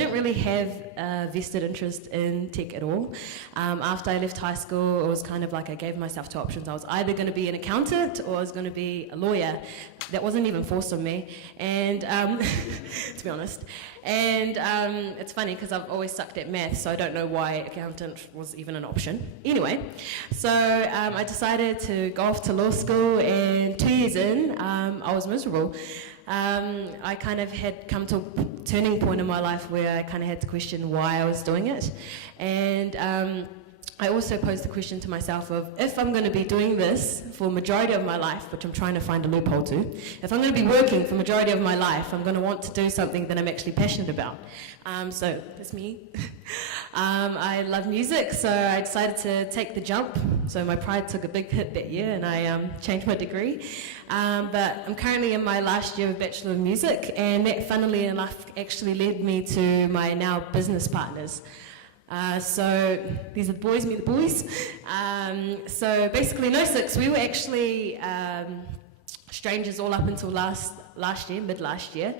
didn't really have a vested interest in tech at all. After I left high school, it was kind of like I gave myself two options. I was either going to be an accountant or I was going to be a lawyer. That wasn't even forced on me, and to be honest. And it's funny because I've always sucked at math, so I don't know why accountant was even an option. Anyway, so I decided to go off to law school, and 2 years in, I was miserable. I kind of had come to a turning point in my life where I kind of had to question why I was doing it. And I also posed the question to myself of, if I'm going to be doing this for the majority of my life, which I'm trying to find a loophole to, if I'm going to be working for the majority of my life, I'm going to want to do something that I'm actually passionate about. So that's me. I love music, so I decided to take the jump. So my pride took a big hit that year, and I changed my degree. But I'm currently in my last year of Bachelor of Music, and that, funnily enough, actually led me to my now business partners. So these are the boys, meet the boys. So basically in 06, we were actually strangers all up until last year, mid last year.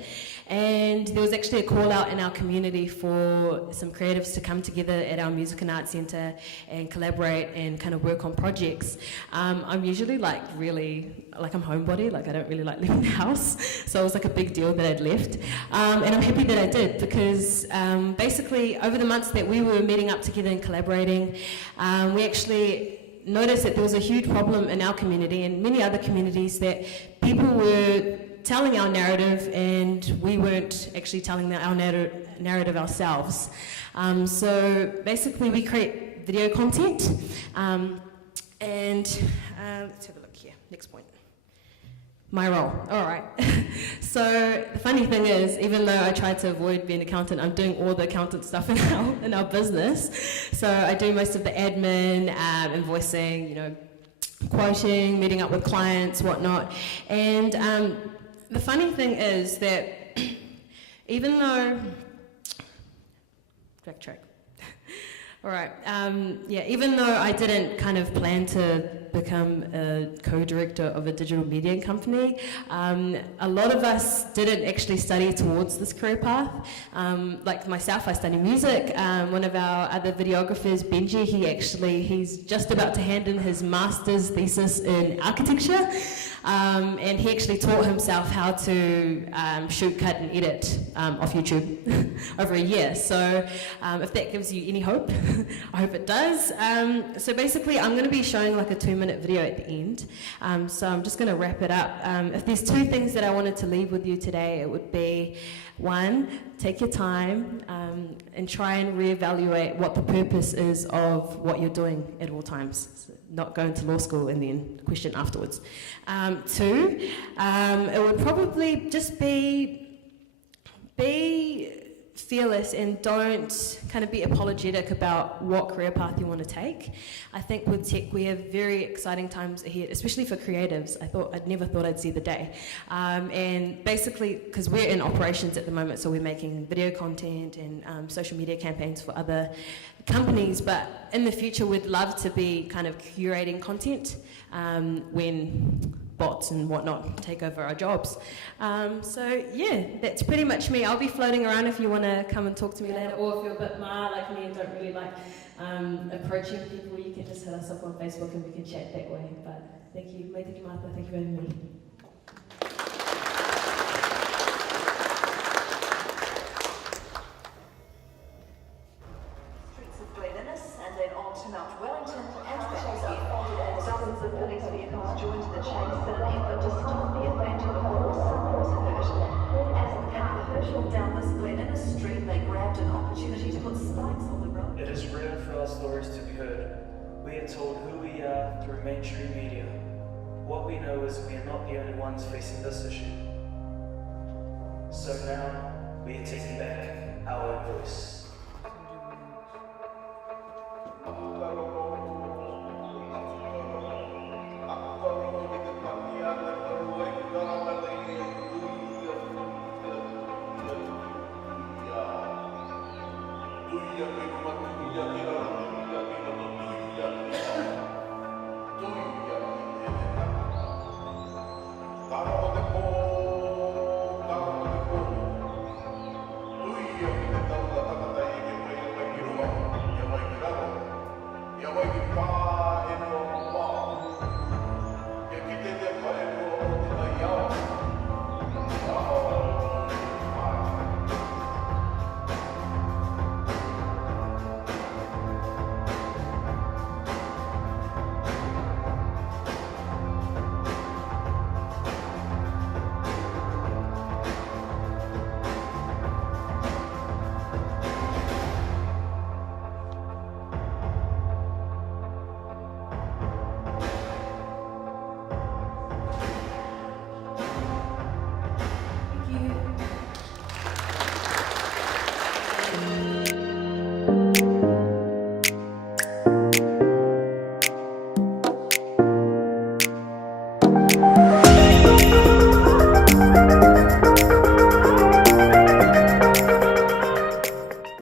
And there was actually a call out in our community for some creatives to come together at our Music and Arts Centre and collaborate and kind of work on projects. I'm usually like really, like I'm homebody, like I don't really like leaving the house. So it was like a big deal that I'd left. And I'm happy that I did because basically over the months that we were meeting up together and collaborating, we actually noticed that there was a huge problem in our community and many other communities that people were telling our narrative and we weren't actually telling our narrative ourselves. So basically we create video content and let's have a look here, next point. My role, all right. So the funny thing is, even though I tried to avoid being an accountant, I'm doing all the accountant stuff in our business. So I do most of the admin, invoicing, you know, quoting, meeting up with clients, whatnot. And the funny thing is that even though, backtrack. All right, yeah, even though I didn't kind of plan to become a co-director of a digital media company, a lot of us didn't actually study towards this career path. Like myself, I study music. One of our other videographers, Benji, he's just about to hand in his master's thesis in architecture. And he actually taught himself how to shoot, cut and edit off YouTube over a year. So if that gives you any hope, I hope it does. So basically I'm going to be showing like a 2-minute video at the end. So I'm just going to wrap it up. If there's 2 things that I wanted to leave with you today, it would be, 1, take your time and try and reevaluate what the purpose is of what you're doing at all times. So not going to law school and then question afterwards. 2, it would probably just be fearless and don't kind of be apologetic about what career path you want to take. I think with tech we have very exciting times ahead, especially for creatives. I'd never thought I'd see the day. And basically, because we're in operations at the moment, so we're making video content and social media campaigns for other companies, but in the future we'd love to be kind of curating content when bots and whatnot take over our jobs. So yeah, that's pretty much me. I'll be floating around if you want to come and talk to me later, or if you're a bit like me and don't really like approaching people, you can just hit us up on Facebook and we can chat that way. But thank you, thank you Martha, thank you for having me. It is rare for our stories to be heard. We are told who we are through mainstream media. What we know is we are not the only ones facing this issue. So now, we are taking back our own voice. Doing